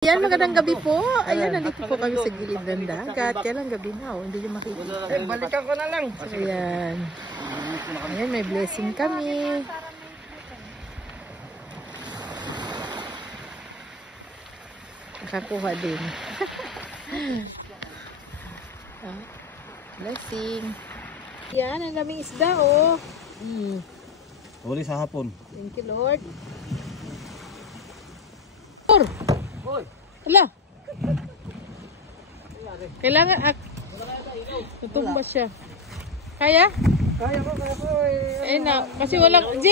Ayan, magandang gabi po. Ayan, nandito po kami sa gilid ng dagat. Kailan gabi na, oh, hindi nyo makikita. Balikan ko na lang. Ayan. Ayan, may blessing kami. Nakakuha din. Blessing. Ayan, ang daming isda, oh. Huli sa hapon. Thank you, Lord. Hoy! Hala! Kailangan tutumba siya. Kaya? Kaya ko. Ayun na. Kasi walang... G!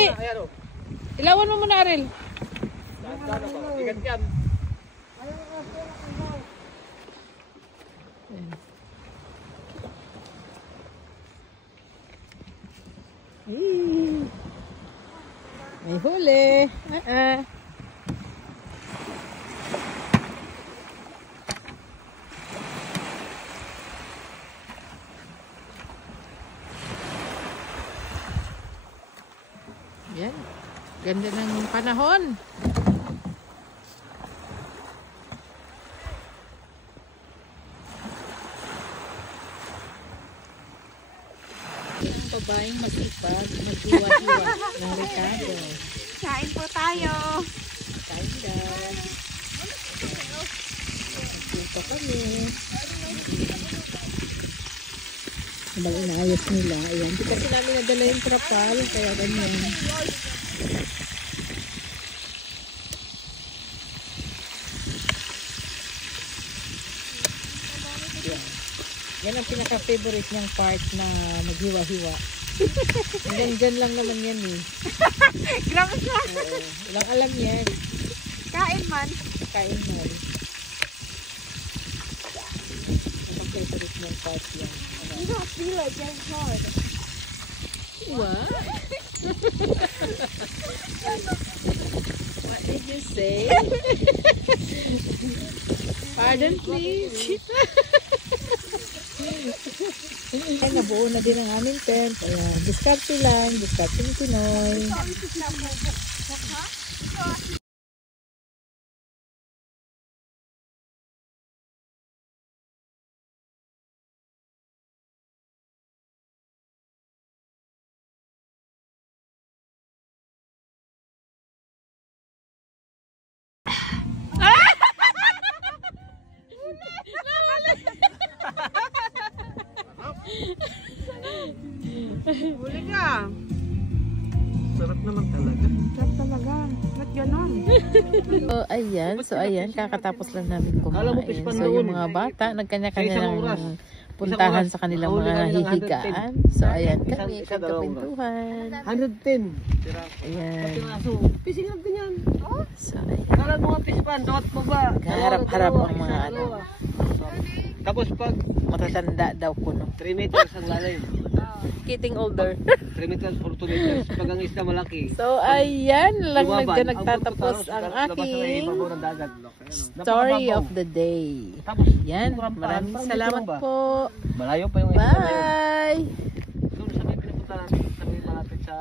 Ilawan mo muna, Aril. Ikan yan. May huli. Yan. Ganda ng panahon. Ang babaeng masipag, maghiwa-hiwa ng rekado. Kain po tayo. Kain guys. Nagpunta kami. Habang inaayos nila. Ayan. Hindi kasi namin nadala yung trapal. Kaya ganyan. Ayan. Yan ang pinaka-favorite niyang part na maghiwa-hiwa. Hanggang dyan lang naman yan eh. Grabe siya. Walang alam yan. Kain man. Kain mo. Ang favorite niyang part yan. You don't feel like getting hard. What? What did you say? Pardon please. Ay, nabuo na din ang aming tent. Ayan, diskarte lang. Diskarte ni Pinoy. Huli ka. Sarap naman talaga. Sarap talaga. Ba't ganon? So ayan, kakatapos lang namin Kala mo kumain. pispan So yung doon. mga bata, nagkanya-kanya Isang ng oras. puntahan Isang sa kanilang oras. mga Huli kami ng hihigaan. So ayan, Isang- kami isa, dalawang kwentuhan. 110. Ayan. Piraso. Pising lang din yan. So ayan. Kala mo nga pispan. Dawat pa ba? Kaharap-harap ang mga Isa, ano. dalawa. Tapos pag Matatanda daw ko, no? 3 meters ang lalim. Getting older. 3 meters for 2 meters. Pag ang isda malaki. So ayan lang Lumaban. nagtatapos ang labas na aking ibabaw ng dagat. story Napakababaw. of the day. Tapos, Yan, parang maraming dito salamat lang ba? po. Malayo pa yung isda na yun. Bye! Doon sa may pinupunta natin, sa may malapit sa